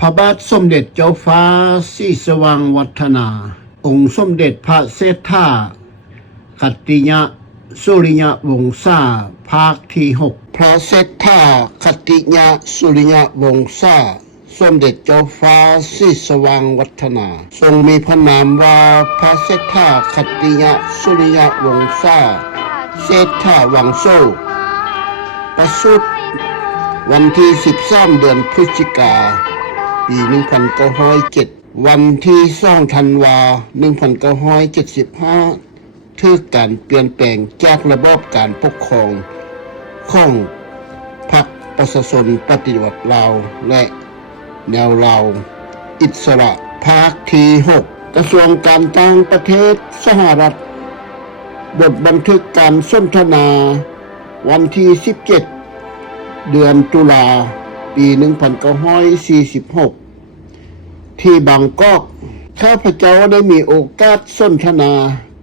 พระบาทสมเด็จเจ้าฟ้าศรีสว่างวัฒนาองค์สมเด็จพระเศรษฐาคัตติยะสุริยวงศาภาคที่6พระเศรษฐาคัตติยะสุริยวงศาสมเด็จเจ้าฟ้าศรีสว่างวัฒนาทรงมีพระนามว่าพระเศรษฐาคัตติยะสุริยวงศาเศรษฐาวังโสประสูติวันที่13เดือนพฤศจิกาปี1907วันที่2ธันวา1975ถือการเปลี่ยนแปลงจากระบอบการปกครองของพรรคประชาชนปฏิวัติลาวและแนวลาวอิสระภาคที่6กระทรวงการต่างประเทศสหรัฐบทบันทึกการสนทนาวันที่17เดือนตุลาปี1946ที่บางกอกข้าพเจ้าได้มีโอกาสสนทนา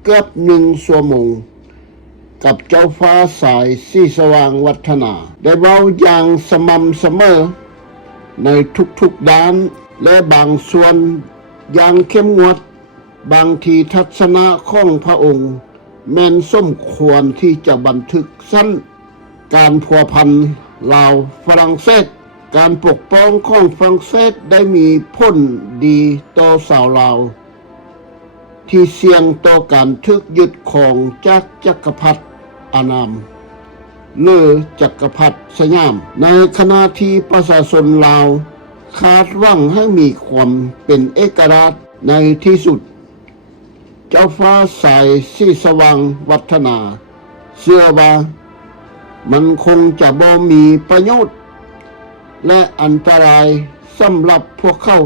เกือบ1 ชั่วโมงกับเจ้าฟ้าสายศรีสว่างวัฒนาได้เว้าอย่างสม่ำเสมอในทุกๆด้านและบางส่วนอย่างเข้มงวดบางทีทัศนะของพระองค์แม้นสมควรที่จะบันทึกสั้นการพัวพันลาวฝรั่งเศสการปกป้องของฝรั่งเศสได้มีผลดีต่อชาวลาวที่เสี่ยงต่อการถูกยึดของจากจักรพรรดิอานามหรือจักรพรรดิสยามในขณะที่ประชาชนลาวคาดหวังให้มีความเป็นเอกราชในที่สุดเจ้าฟ้าสายศรีสว่างวัฒนาเชื่อว่ามันคงจะบ่มีประโยชน์และอันตรายสำหรับพวกเขา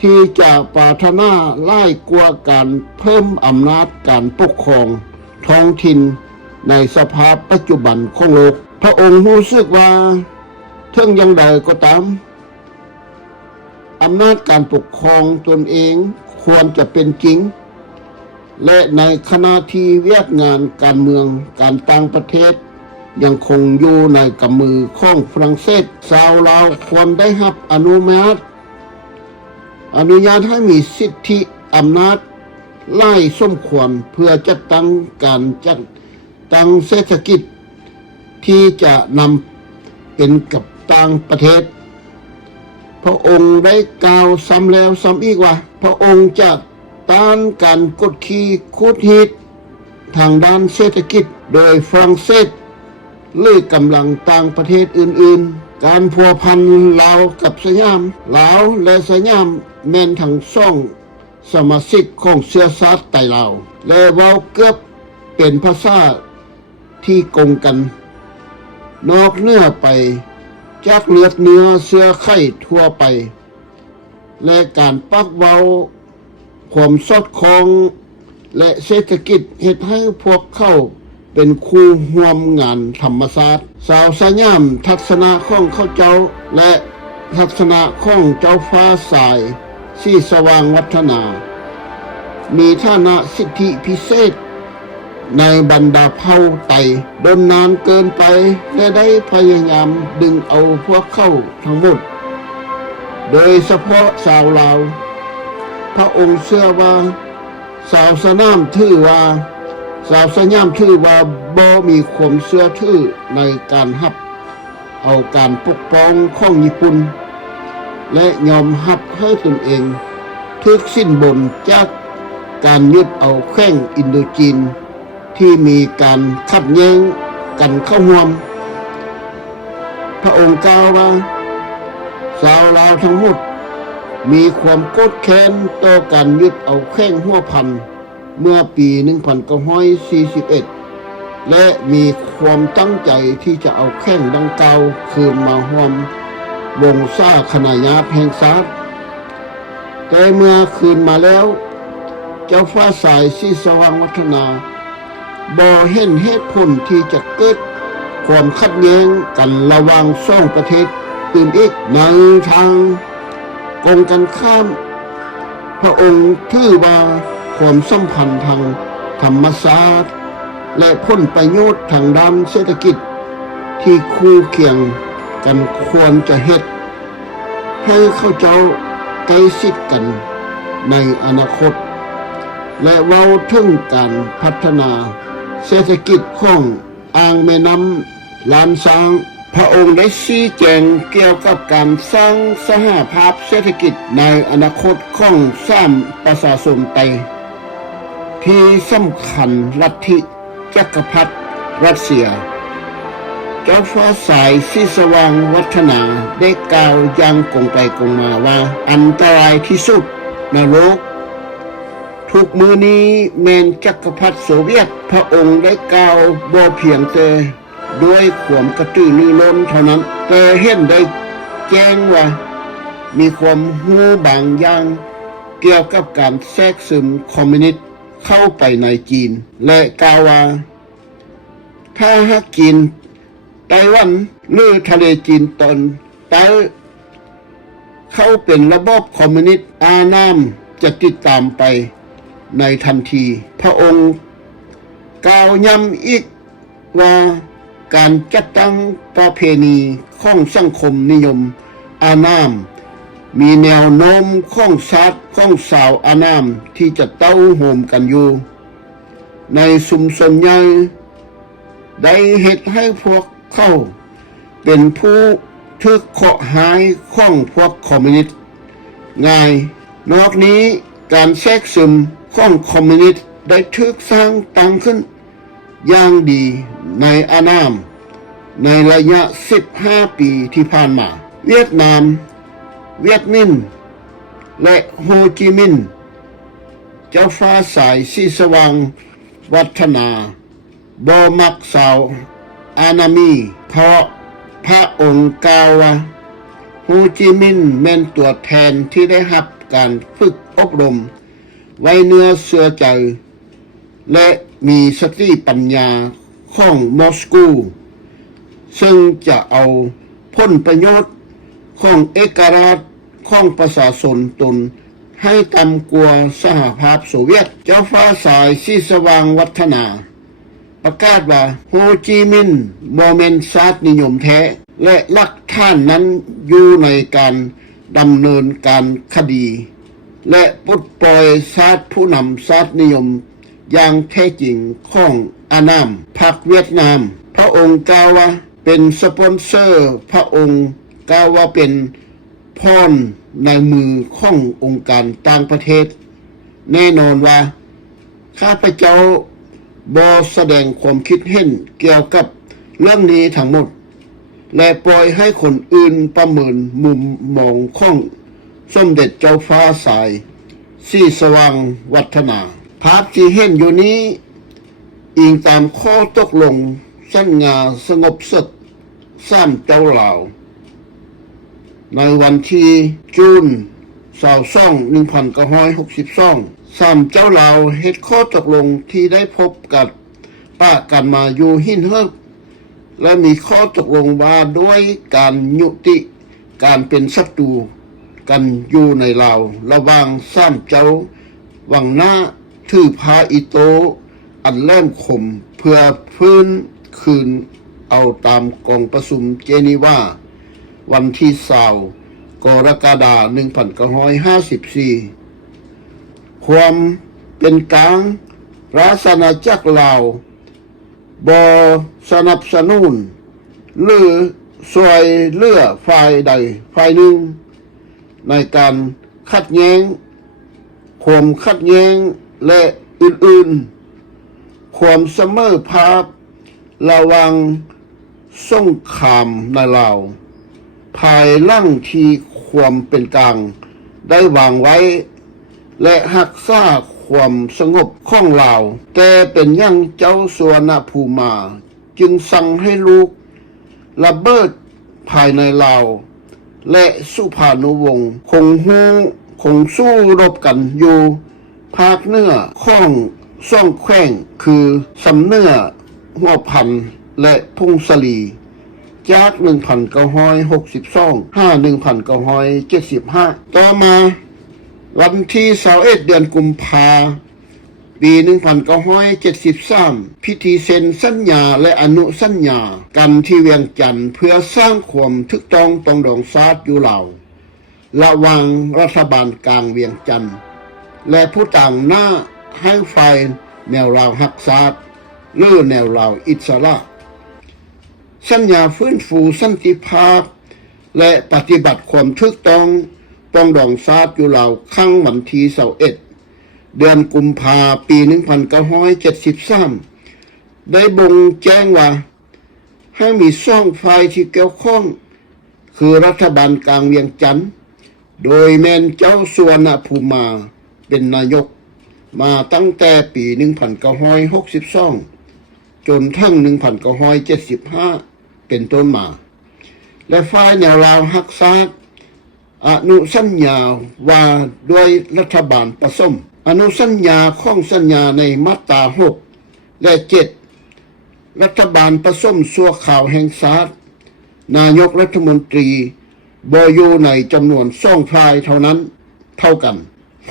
ที่จะปรารถนาไล่กว่าการเพิ่มอำนาจการปกครองท้องถิ่นในสภาพปัจจุบันของโลกพระองค์รู้สึกว่าถึงอย่างใดก็ตามอำนาจการปกครองตนเองควรจะเป็นจริงและในขณะที่เวียกงานการเมืองการต่างประเทศยังคงอยู่ในกำมือของฝรั่งเศสชาวลาวควรได้รับอนุญาตให้มีสิทธิอำนาจไล่สมควรเพื่อจัดตั้งเศรษฐกิจที่จะนำเป็นกับต่างประเทศพระองค์ได้กล่าวซ้ำแล้วซ้ำอีกว่าพระองค์จะต้านการกดขี่คูดฮีดทางด้านเศรษฐกิจโดยฝรั่งเศสหรือกำลังต่างประเทศอื่นๆการพัวพันลาวกับสยามลาวและสยามแม่นทั้งสองสมาชิกของเชื้อชาติไต้ลาวและเว้าเกือบเป็นภาษาที่กงกันนอกเหนือไปจากเลือดเนื้อเสื้อไข่ทั่วไปและการปักเว้าความสอดคล้องและเศรษฐกิจเฮ็ดให้พวกเขาเป็นคู่ร่วมงานธรรมศาสตร์สาวสยามทัศนะของเขาเจ้าและทัศนะของเจ้าฟ้าสายศรีสว่างวัฒนามีฐานะสิทธิพิเศษในบรรดาเผ่าไต่ดนนานเกินไปและได้พยายามดึงเอาพวกเขาทั้งหมดโดยเฉพาะชาวลาวพระองค์เชื่อว่าสาวสยามถือว่าบ่มีความเชื่อถือในการรับเอาการปกป้องของญี่ปุ่นและยอมรับให้ตนเองถูกสิ้นบนจากการยึดเอาแขวงอินโดจีนที่มีการขัดแย้งกันเข้าร่วมพระองค์กล่าวว่าชาวลาวทั้งหมดมีความโกรธแค้นต่อการยึดเอาแขวงหัวพันเมื่อปี1941และมีความตั้งใจที่จะเอาแขวงดังกล่าวคืนมาร่วมวงศาคณะญาติแห่งชาติแต่เมื่อคืนมาแล้วเจ้าฟ้าสายศรีสว่างวัฒนาบ่เห็นเหตุผลที่จะเกิดความขัดแย้งกันระหว่างสองประเทศอื่นอีกในทางกงกันข้ามพระองค์ถือว่าความสัมพันธ์ทางธรรมศาสตร์และผลประโยชน์ทางด้านเศรษฐกิจที่คู่เคียงกันควรจะเฮ็ดให้เขาเจ้า ใกล้ชิดกันในอนาคตและเว้าถึงการพัฒนาเศรษฐกิจของอ่างแม่น้ำลานช้างพระองค์ได้ชี้แจงเกี่ยวกับการสร้างสหภาพเศรษฐกิจในอนาคตของ3ประชาชนไทยที่สำคัญลัทธิจักรพรรดิรัสเซียเจ้าฟ้าสายสีสว่างวัฒนาได้กล่าวอย่างกงไปกงมาว่าอันตรายที่สุดในโลกทุกมือนี้แมนจักรพรรดิโซเวียตพระองค์ได้กล่าวบ่เพียงแต่ด้วยความกระตือรือร้นเท่านั้นแต่เห็นได้แจ้งว่ามีความรู้บางอย่างเกี่ยวกับการแทรกซึมคอมมิวนิสต์เข้าไปในจีนและกล่าวว่าถ้าหากจีนไต้หวันหรือทะเลจีนตอนใต้เข้าเป็นระบอบคอมมิวนิสต์อาณาจะติดตามไปในทันทีพระองค์กล่าวย้ำอีกว่าการจัดตั้งประเพณีของสังคมนิยมอาณามีแนวโน้มของชาติของสาวอาณาที่จะเต้าโหมกันอยู่ในชุมชนใหญ่ได้เหตุให้พวกเขาเป็นผู้ทึกเคาะหายของพวกคอมมิวนิสต์ง่ายนอกนี้การแทรกซึมของคอมมิวนิสต์ได้ทึกสร้างตั้งขึ้นอย่างดีในอาณาในระยะ15ปีที่ผ่านมาเวียดนามเวียดมินและโฮจิมินห์เจ้าฟ้าสายสีสว่างวัฒนาบ่มักสาวอาณามีเพราะพระองค์กล่าวว่าโฮจิมินห์แม่นตัวแทนที่ได้รับการฝึกอบรมไว้เนื้อเชื่อใจและมีสติปัญญาของมอสโกซึ่งจะเอาผลประโยชน์ของเอกราชของประชาชนตนให้ต่ำกว่าสหภาพโซเวียตเจ้าฟ้าสายสีสว่างวัฒนาประกาศว่าโฮจิมินห์บ่แม่นชาตินิยมแท้และหลักฐานนั้นอยู่ในการดำเนินการคดีและปลดปล่อยชาติผู้นำชาตินิยมอย่างแท้จริงของอาณาพรรคเวียดนามพระองค์กล่าวว่าเป็นสปอนเซอร์พระองค์กล่าวว่าเป็นพรในมือขององค์การต่างประเทศแน่นอนว่าข้าพเจ้าบ่แสดงความคิดเห็นเกี่ยวกับเรื่องนี้ทั้งหมดและปล่อยให้คนอื่นประเมินมุมมองของสมเด็จเจ้าฟ้าสายสีสว่างวัฒนาภาพที่เห็นอยู่นี้อิงตามข้อตกลงสัญญาสงบศึก3เจ้าลาวในวันที่จูน1962 3เจ้าลาวเฮ็ดข้อตกลงที่ได้พบกับป้ากันมาอยู่หินเฮิกและมีข้อตกลงว่าด้วยการยุติการเป็นศัตรูกันอยู่ในลาวระหว่าง3เจ้าหวังหน้าถือพาอิโตอันแหลมคมเพื่อฟื้นคืนเอาตามกองประชุมเจนีวาวันที่20กรกฎาคม1954ความเป็นกลางราชอาณาจักรลาวบ่สนับสนุนหรือช่วยเหลือฝ่ายใดฝ่ายหนึ่งในการขัดแย้งความขัดแย้งและอื่นๆความเสมอภาคระหว่างสงครามในลาวภายหลังที่ความเป็นกลางได้วางไว้และรักษาความสงบของลาวแต่เป็นอย่างเจ้าสุวรรณภูมิจึงสั่งให้ลูกระเบิดภายในลาวและสุภานุวงศ์คงสู้รบกันอยู่ภาคเหนือของซ่องแขวงคือสำเนือหัวพันและพุ่งสลีจาก 1962 1975 ต่อมาวันที่21เดือนกุมภาพันธ์ปี 1973 พิธีเซ็นสัญญาและอนุสัญญากันที่เวียงจันทร์เพื่อสร้างความถูกต้องตรงดองชาติอยู่ลาว ระหว่างรัฐบาลกลางเวียงจันทร์และผู้ต่างหน้าให้ฝ่ายแนวราวฮักษาหรือแนวราวอิสระสัญญาฟื้นฟูสันติภาพและปฏิบัติความถูกต้องปองดองซาดอยู่เหล่าครั้งวันที่21เดือนกุมภาปี 1973 ได้บ่งแจ้งว่าให้มี2ฝ่ายที่เกี่ยวข้องคือรัฐบาลกลางเวียงจันทร์โดยแม่นเจ้าสุวรรณภูมิมาเป็นนายกมาตั้งแต่ปี 1962 จนถึง 1975 เป็นต้นมาและฝ่ายแนวราวฮักษาอนุสัญญาว่าด้วยรัฐบาลผสมอนุสัญญาของสัญญาในมาตรา 6 และ 7 รัฐบาลผสมชั่วคราวแห่งชาตินายกรัฐมนตรีบ่อยู่ในจำนวน2ฝ่ายเท่านั้นเท่ากัน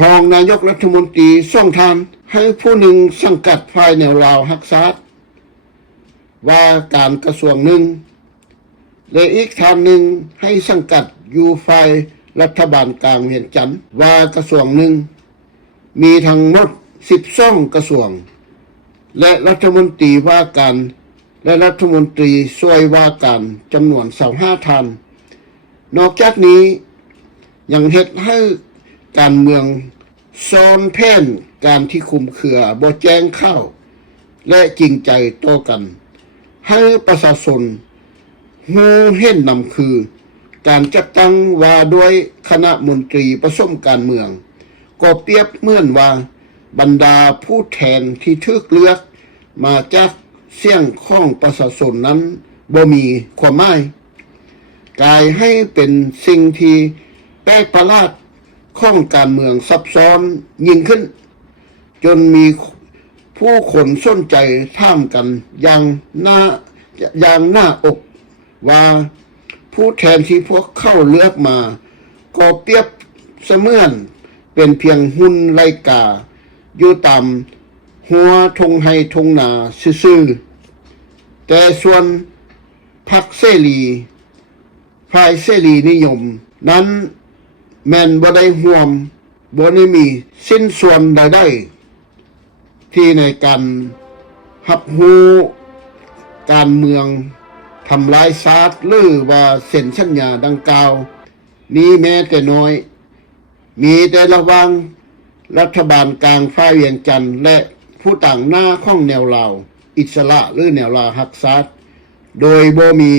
รองนายกรัฐมนตรี2ท่านให้ผู้หนึ่งสังกัดฝ่ายแนวราวฮักษาว่าการกระทรวงหนึ่งและอีกท่านหนึ่งให้สังกัดอยู่ฝ่ายรัฐบาลกลางเวียงจันทร์ว่ากระทรวงหนึ่งมีทั้งหมด12กระทรวงและรัฐมนตรีว่าการและรัฐมนตรีช่วยว่าการจำนวน25ท่านนอกจากนี้ยังเฮ็ดให้การเมืองซ้อนแผนการที่คุมเครือบ่แจ้งข่าวและจริงใจต่อกันให้ประชาชนฮู้เห็นนำคือการจัดตั้งว่าด้วยคณะมนตรีผสมการเมืองก็เปรียบเหมือนว่าบรรดาผู้แทนที่ถูกเลือกมาจากเสียงของประชาชนนั้นบ่มีความหมายกลายให้เป็นสิ่งที่แปลกประหลาดของการเมืองซับซ้อนยิ่งขึ้นจนมีผู้คนสนใจถามกันอย่างน่าอกว่าผู้แทนที่พวกเข้าเลือกมาก็เปรียบเสมือนเป็นเพียงหุ่นไลกาอยู่ตามหัวทงไฮทงนาซื่อๆแต่ส่วนพรรคเสรีฝ่ายเสรีนิยมนั้นแม่นบ่ได้ร่วมบ่ได้มีสิ้นส่วนใดๆที่ในการรับรู้การเมืองทำลายชาติหรือว่าเซ็นสัญญาดังกล่าวนี้แม้แต่น้อยมีแต่ระหว่างรัฐบาลกลางฝ่ายเวียงจันทร์และผู้ต่างหน้าของแนวราวอิสระหรือแนวราวฮักษาโดยบ่มี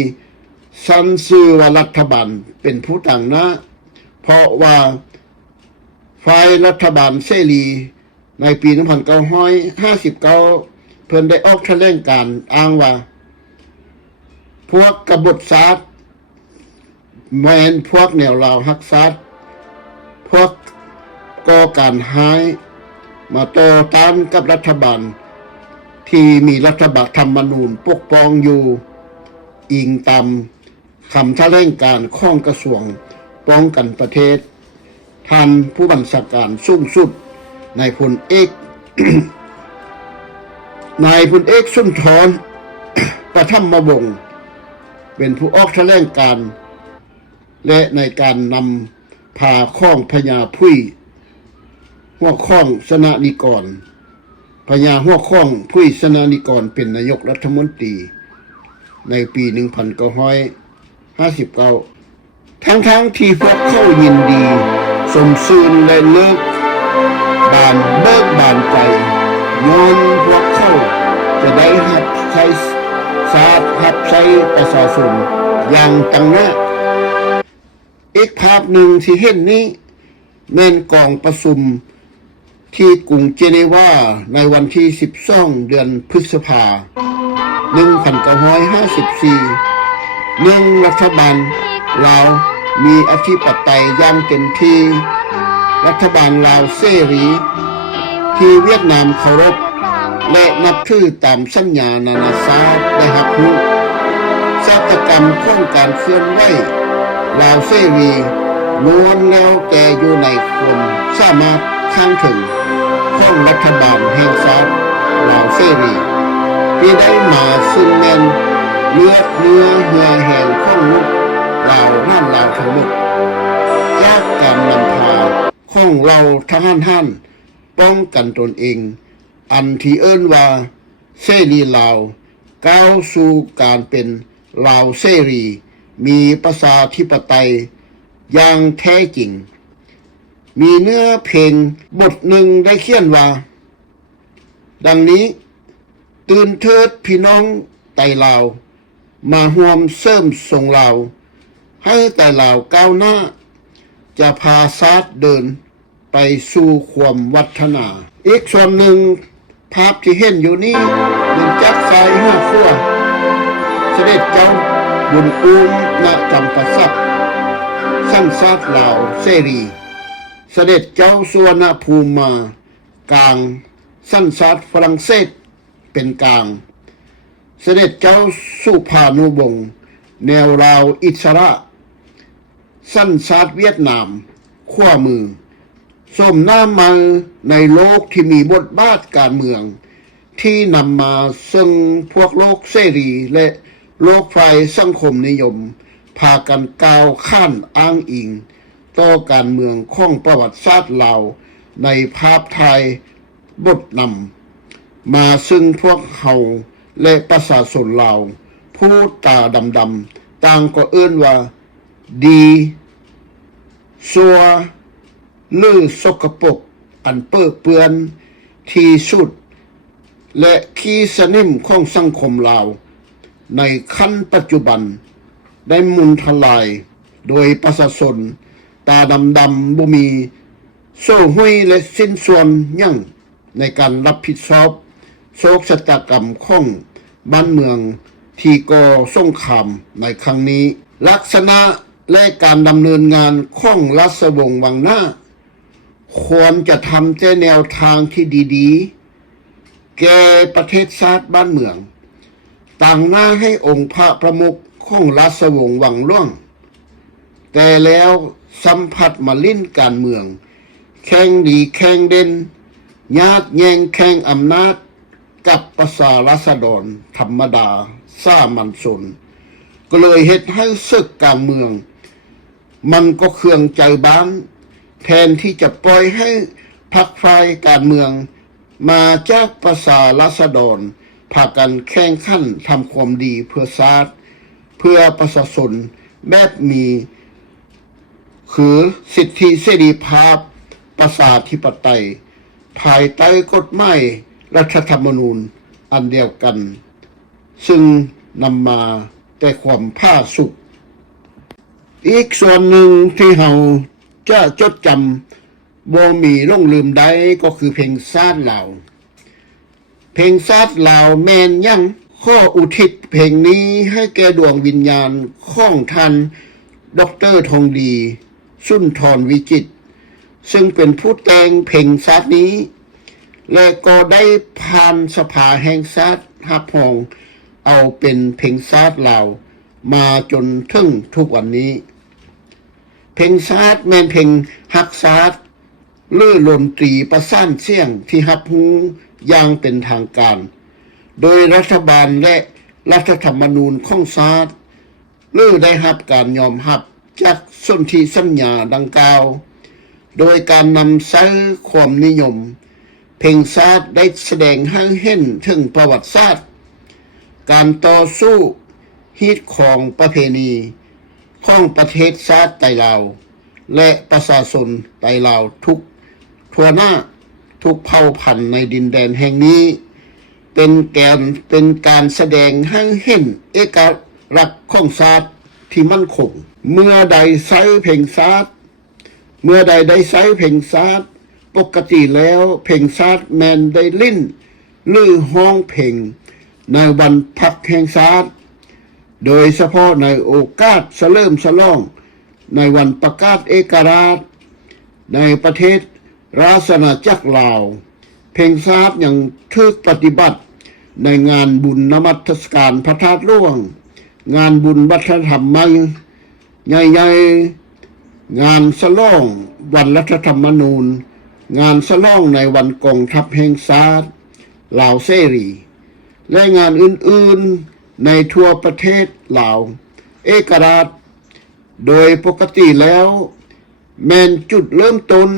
สันชื่อว่ารัฐบาลเป็นผู้ต่างหน้าเพราะว่าฝ่ายรัฐบาลเสรีในปี 1959 เพิ่นได้ออกแถลงการณ์อ้างว่าพวกกบฏศาสตร์แม่นพวกแนวราวฮักษาพวกก่อการร้ายมาต่อต้านกับรัฐบาลที่มีรัฐบาลธรรมนูญปกป้องอยู่อิงตามคำแถลงการณ์ของกระทรวงป้องกันประเทศท่านผู้บัญชาการสูงสุดนายพลเอก นายพลเอกสุนทร ประทัมวงศ์เป็นผู้ออกแถลงการณ์และในการนำพาข้องพญาพุ้ยหัวข้องสนานิกรพญาหัวข้องพุ้ยสนานิกรเป็นนายกรัฐมนตรีในปี 1959 ทั้งที่พวกเขายินดีสมซื่นและเลิกบานใจย้อนพวกเขาจะได้หับใช้ศาสตร์หับใช้ประชาชนอย่างตั้งหน้าอีกภาพหนึ่งที่เห็นนี้แม่นกองประชุมที่กรุงเจนีวาในวันที่12เดือนพฤษภาคม 1954 รัฐบาลลาวมีอธิปไตยอย่างเต็มที่รัฐบาลลาวเสรีที่เวียดนามเคารพและนับถือตามสัญญานานาชาติได้รับรู้ชาตกรรมของการเคลื่อนไหวลาวเสรีล้วนแล้วแต่อยู่ในความสามารถข้างถึงของรัฐบาลแห่งชาติลาวเสรีที่ได้มาซึ่งแม่นเนื้อเหือแห่งของลาวทั้งหมดจาก ของเราทหารห้านป้องกันตนเอง อันที่เอิ้นว่าเสรีลาวก้าวสู่การเป็นลาวเสรี มีประชาธิปไตยอย่างแท้จริง มีเนื้อเพลงบทหนึ่งได้เขียนว่า ดังนี้ตื่นเถิดพี่น้องไต่ลาวมาร่วมเสริมส่งลาวให้ไต่ลาวก้าวหน้าจะพาชาติเดินไปสู่ความวัฒนา อีกส่วนหนึ่งภาพที่เห็นอยู่นี้เป็นจักรสายห้าขั้วเสด็จเจ้าบุญอูมณจำปาสักสัญชาติลาวเสรีเสด็จเจ้าสุวรรณภูมิมากลางสัญชาติฝรั่งเศสเป็นกลางเสด็จเจ้าสุภานุวงศ์แนวลาวอิสระสัญชาติเวียดนามขว้ามือสมน้ำมาในโลกที่มีบทบาทการเมืองที่นำมาซึ่งพวกโลกเสรีและโลกฝ่ายสังคมนิยมพากันก้าวข้ามอ้างอิงต่อการเมืองของประวัติศาสตร์ลาวในภาพไทยบทนำมาซึ่งพวกเขาและประชาชนลาวผู้ตาดำๆต่างก็เอื้นว่าดีซัวหรือสกปรกอันเปื้อเปื้อนที่สุดและที่สนิมของสังคมลาวในขั้นปัจจุบันได้มุนทลายโดยประชาชนตาดำๆบ่มีโซ่ห้วยและสิ้นส่วนยั่งในการรับผิดชอบโศกชะตากรรมของบ้านเมืองที่ก่อสงครามในครั้งนี้ลักษณะและการดำเนินงานของราชวงศ์วังหน้าควรจะทำแต่แนวทางที่ดีๆแก่ประเทศชาติบ้านเมืองต่างหน้าให้องค์พระประมุขของราชวงศ์วังล่วงแต่แล้วสัมผัสมาลิ้นการเมืองแข่งดีแข่งเด่นญาติแย่งแข่งอำนาจกับประชาราษฎรธรรมดาสามัญชนก็เลยเฮ็ดให้ศึกการเมืองมันก็เคืองใจบ้านแทนที่จะปล่อยให้พรรคฝ่ายการเมืองมาจากประชาราษฎรพากันแข่งขันทำความดีเพื่อชาติเพื่อประชาชนแบบมีคือสิทธิเสรีภาพประชาธิปไตยภายใต้กฎหมายรัฐธรรมนูญอันเดียวกันซึ่งนำมาแต่ความผาสุกอีกส่วนหนึ่งที่เราจะจดจำบ่มีล่องลืมได้ก็คือเพลงชาติลาวเพลงชาติลาวแม่นยังข้ออุทิศเพลงนี้ให้แก่ดวงวิญญาณของท่านดร.ทองดีสุนทรวิจิตรซึ่งเป็นผู้แต่งเพลงชาตินี้และก็ได้ผ่านสภาแห่งชาติรับรองเอาเป็นเพลงชาติลาวมาจนถึงทุกวันนี้เพลงชาติแม่นเพลงฮักชาติหรือดนตรีประสานเสียงที่รับรู้อย่างเป็นทางการโดยรัฐบาลและรัฐธรรมนูญของชาติหรือได้รับการยอมรับจากสนธิสัญญาดังกล่าวโดยการนำใช้ความนิยมเพลงชาติได้แสดงให้เห็นถึงประวัติศาสตร์การต่อสู้ฮีตของประเพณีของประเทศชาติไทยลาวและประชาชนไทยลาวทุกทั่วหน้าทุกเผ่าพันธุ์ในดินแดนแห่งนี้เป็นการแสดงให้เห็นเอกลักษณ์ของชาติที่มั่นคงเมื่อใดใช้เพลงชาติเมื่อใดได้ใช้เพลงชาติปกติแล้วเพลงชาติแมนได้ลิ้นหรือห้องเพลงในวันพักแห่งชาติโดยเฉพาะในโอกาสเฉลิมฉลองในวันประกาศเอกราชในประเทศราชอาณาจักรลาวเพลงชาติยังถูกปฏิบัติในงานบุญนมัสการพระธาตุหลวงงานบุญวัฒนธรรมใหญ่ๆงานฉลองวันรัฐธรรมนูญงานฉลองในวันกองทัพแห่งชาติลาวเสรีและงานอื่นๆในทั่วประเทศลาวเอกราชโดยปกติแล้วแม้นจุดเริ่มต้น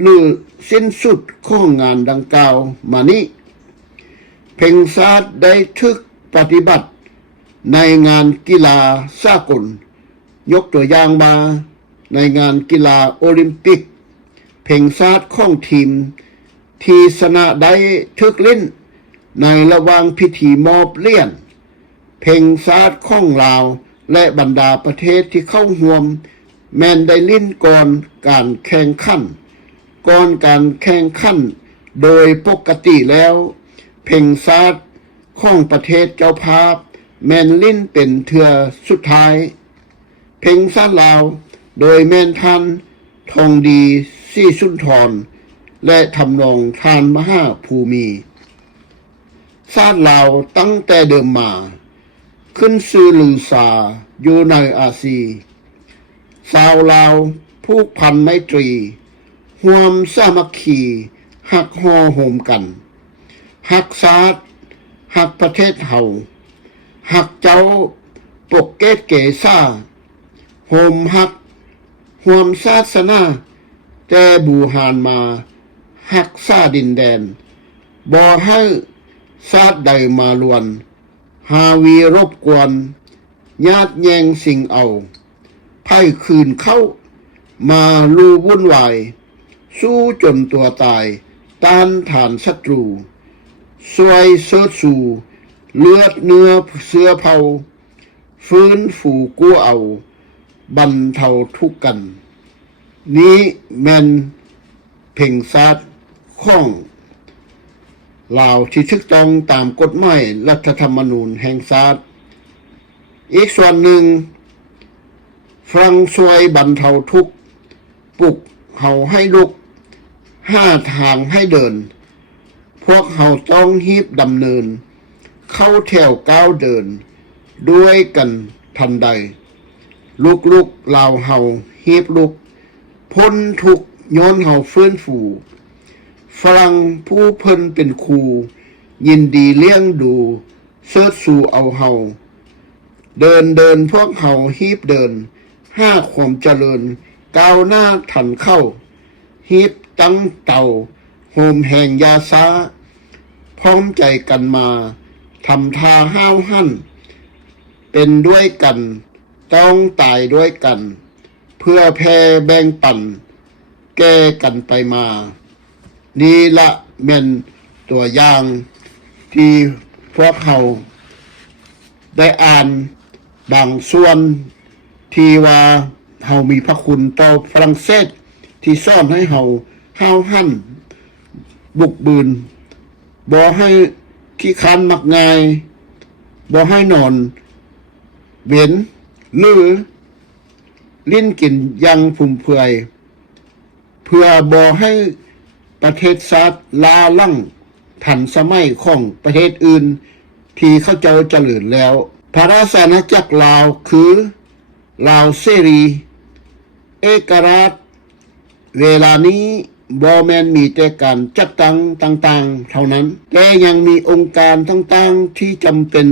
หรือสิ้นสุดของงานดังกล่าวมานี้เพ่งซาดได้ทึกปฏิบัติในงานกีฬาสากลยกตัวอย่างมาในงานกีฬาโอลิมปิกเพ่งซาดของทีมที่ชนะได้ทึกลิ้นในระหว่างพิธีมอบเหรียญเพ่งซาดของลาวและบรรดาประเทศที่เข้าร่วมแม้นได้ลิ้นก่อนการแข่งขันโดยปกติแล้วเพ่งซาดของประเทศเจ้าภาพแม่นลิ้นเป็นเทือสุดท้ายเพ่งซาดลาวโดยแม่นทันทองดีซี่สุนทรและทำนองทานมหาภูมิซาดลาวตั้งแต่เดิมมาขึ้นซื่อลือสาอยู่ในอาซีชาวลาวผูกพันไมตรีร่วมสามัคคีหักห่อโหมกันหักซาดหักประเทศเฮาหักเจ้าปกเกตเกซ่าโหมหักห่วมศาสนาแต่บูหานมาหักซาดินแดนบ่ให้ซาดใดมาลวนหาวีรบกวนญาติแยงสิ่งเอาไพ่คืนเข้ามาลูวุ่นวายสู้จนตัวตายต้านฐานศัตรูสวยเสิร์ชสู่เลือดเนื้อเสื้อเผาฟื้นฟูกู้เอาบรรเทาทุกข์กัน นี้แม่นเพ่งซาดของลาวที่ถูกต้องตามกฎหมายรัฐธรรมนูญแห่งชาติอีกส่วนหนึ่งฝรั่งช่วยบรรเทาทุกข์ปลุกเฮาให้ลุกห้าทางให้เดินพวกเฮาต้องฮีบดำเนินเข้าแถวก้าวเดินด้วยกันทันใดลุกลาวเฮาฮีบลุกพ้นทุกย้อนเฮาฟื้นฟูฝรั่งผู้เพิ่นเป็นครูยินดีเลี้ยงดูเสิร์ชสู่เอาเฮาเดินพวกเฮาฮีบเดินห้าความเจริญก้าวหน้าทันเข้าฮีบตั้งเต่าโฮมแห่งยาซาพร้อมใจกันมาทำทาห้าวหั่นเป็นด้วยกันต้องตายด้วยกันเพื่อแผ่แบ่งปันแก้กันไปมานี่ละแม่นตัวอย่างที่พวกเขาได้อ่านบางส่วนที่ว่าเฮามีพระคุณต่อฝรั่งเศสที่สอนให้เฮาห้าวหั่นบุกบืนบ่ให้ขี้คร้านมักง่ายบ่ให้นอนเว้นหรือลิ้นกินยังฟุ่มเฟือยเพื่อบ่ให้ประเทศชาติล้าลั่งทันสมัยของประเทศอื่นที่เขาเจ้าเจริญแล้วพระราชอาณาจักรลาวคือลาวเสรีเอกราชเวลานี้บ่แม่นมีแต่การจัดตั้งต่างๆเท่านั้นแต่ยังมีองค์การต่างๆที่จำเป็น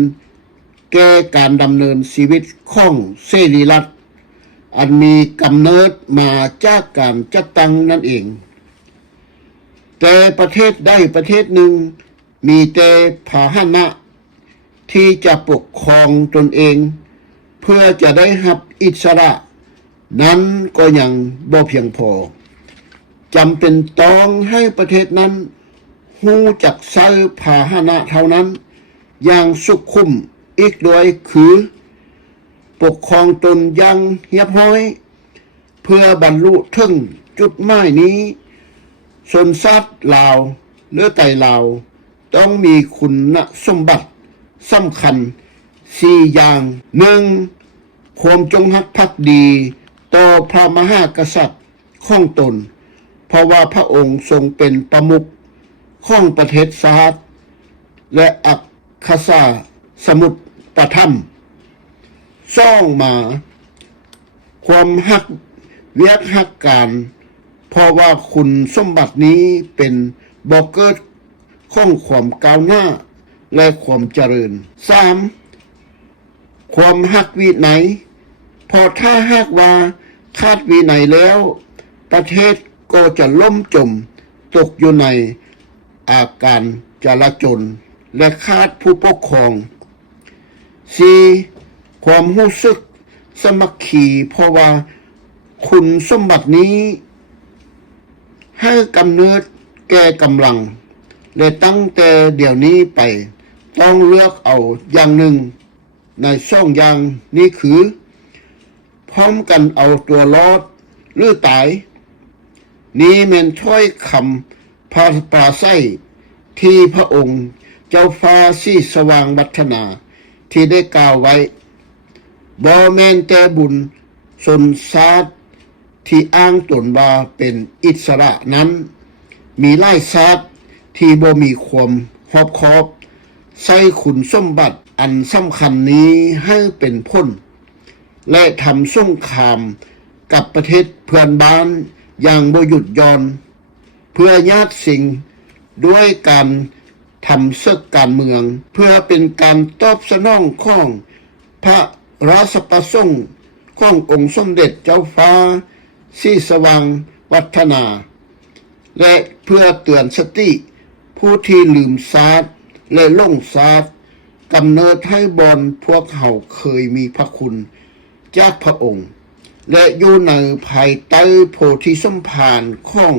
แก่การดำเนินชีวิตของเสรีรัฐอันมีกำเนิดมาจากการจัดตั้งนั่นเองแต่ประเทศใดประเทศหนึ่งมีแต่พาหนะที่จะปกครองตนเองเพื่อจะได้รับอิสระนั้นก็ยังบ่เพียงพอจำเป็นต้องให้ประเทศนั้นฮู้จักใช้พาหนะเท่านั้นอย่างสุขุมอีกด้วยคือปกครองตนอย่างเรียบร้อยเพื่อบรรลุถึงจุดหมายนี้ชนชาติลาวหรือไต่ลาวต้องมีคุณสมบัติสำคัญ4อย่าง1ความจงรักภักดีต่อพระมหากษัตริย์ของตนเพราะว่าพระองค์ทรงเป็นประมุขของประเทศชาติและอัครสมุทรประทับซ่องมาความฮักเวียกฮักการเพราะว่าคุณสมบัตินี้เป็นบ่อเกิดของความก้าวหน้าและความเจริญ3ความฮักวินัยพอถ้าหากว่าขาดวินัยแล้วประเทศ ก็จะล่มจมตกอยู่ในอาการจลาจลและขาดผู้ปกครอง 4. ความรู้สึกสมัคคีเพราะว่าคุณสมบัตินี้ให้กำเนิดแก่กำลังและตั้งแต่เดี๋ยวนี้ไปต้องเลือกเอาอย่างหนึ่งในช่องอย่างนี้คือพร้อมกันเอาตัวรอดหรือตายนี้แม่นถ้อยคำปราศัยที่พระองค์เจ้าฟ้าสีสว่างวัฒนาที่ได้กล่าวไว้บ่แม่นแต่บุญสนซาดที่อ้างตนว่าเป็นอิสระนั้นมีหลายซาดที่บ่มีความรอบคอบใส่คุณสมบัติอันสำคัญนี้ให้เป็นพ้นและทำสงครามกับประเทศเพื่อนบ้านอย่างบ่หยุดหย่อนเพื่อญาติสิ่งด้วยการทำศึกการเมืองเพื่อเป็นการตอบสนองของพระราชประสงค์ขององค์สมเด็จเจ้าฟ้าสีสว่างวัฒนาและเพื่อเตือนสติผู้ที่ลืมศาสตร์และหลงศาสตร์กำเนิดให้บอนพวกเขาเคยมีพระคุณจากพระองค์และอยู่ในภายใต้โพธิสมภารของ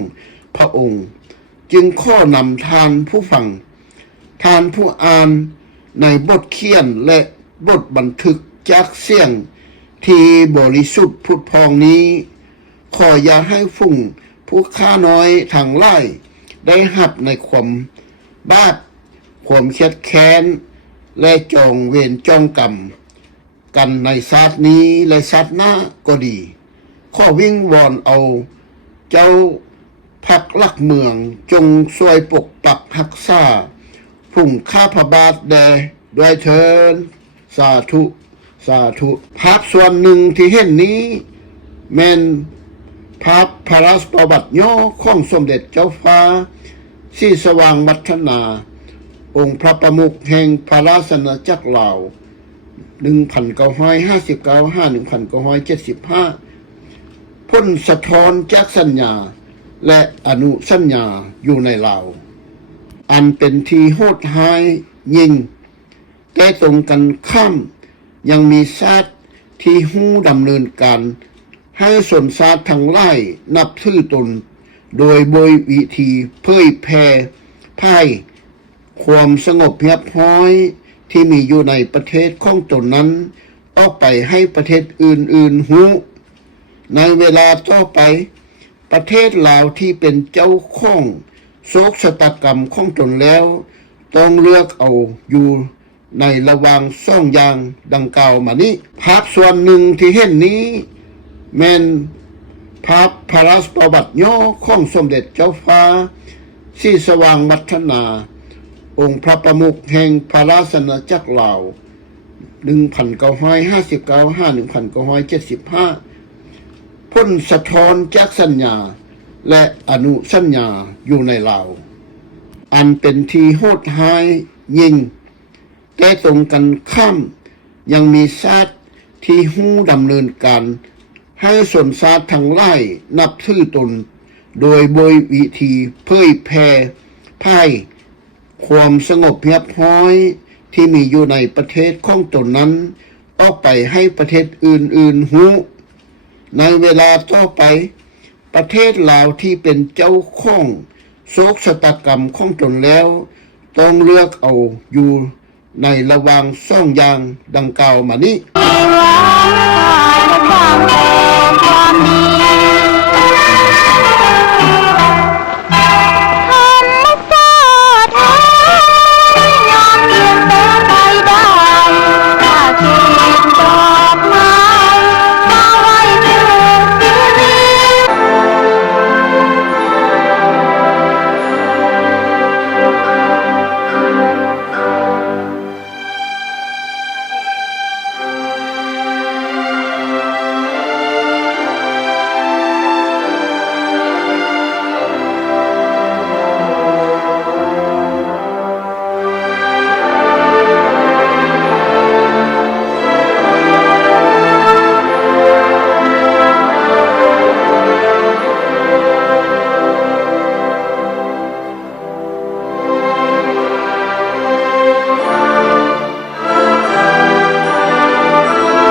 พระองค์จึงข้อนำทานผู้ฟังทานผู้อ่านในบทเขียนและบทบันทึกจากเสียงที่บริสุทธิ์ผุดพองนี้ขออย่าให้ฝุ่งผู้ข้าน้อยทางไล่ได้หับในความบาปความเครียดแค้นและจองเวรจองกรรมกันในชาตินี้และชาติหน้าก็ดีขอวิ่งวอนเอาเจ้าพักลักเมืองจงช่วยปกปักรักษาฝุ่งข้าพระบาทแด่ด้วยเถิดสาธุสาธุภาพส่วนหนึ่งที่เห็นนี้แม่นภาพพระราชประวัติย่อของสมเด็จเจ้าฟ้าสีสว่างวัฒนาองค์พระประมุขแห่งพระราชอาณาจักรลาว1959-1975พ้นสะท้อนจากสัญญาและอนุสัญญาอยู่ในลาวอันเป็นที่โหดร้ายยิ่งแต่ตรงกันข้ามยังมีชาติที่หู้ดำเนินการให้สนชาติทั้งหลายนับถือตนโดยวิธีเผยแพร่พ่ายความสงบเรียบร้อยที่มีอยู่ในประเทศของตนนั้นออกไปให้ประเทศอื่นๆหูในเวลาต่อไปประเทศลาวที่เป็นเจ้าของโศกชะตากรรมของตนแล้วต้องเลือกเอาอยู่ในระหว่างสองอย่างดังกล่าวมานี้ภาพส่วนหนึ่งที่เห็นนี้แม่นภาพพระราชประวัติย่อของสมเด็จเจ้าฟ้าสีสว่างวัฒนาองค์พระประมุขแห่งพระราชอาณาจักรลาว1959-1975พ้นสะท้อนจากสัญญาและอนุสัญญาอยู่ในลาวอันเป็นที่โหดร้ายยิ่งแต่ตรงกันข้ามยังมีชาติที่หู้ดำเนินการให้ส่วนชาติทั้งหลายนับถือตนโดยวิธีเผยแพร่พ่ายความสงบเรียบร้อยที่มีอยู่ในประเทศของตนนั้นออกไปให้ประเทศอื่นๆหูในเวลาต่อไปประเทศลาวที่เป็นเจ้าของโศกชะตากรรมของตนแล้วต้องเลือกเอาอยู่ในระหว่างสองอย่างดังกล่าวมานี้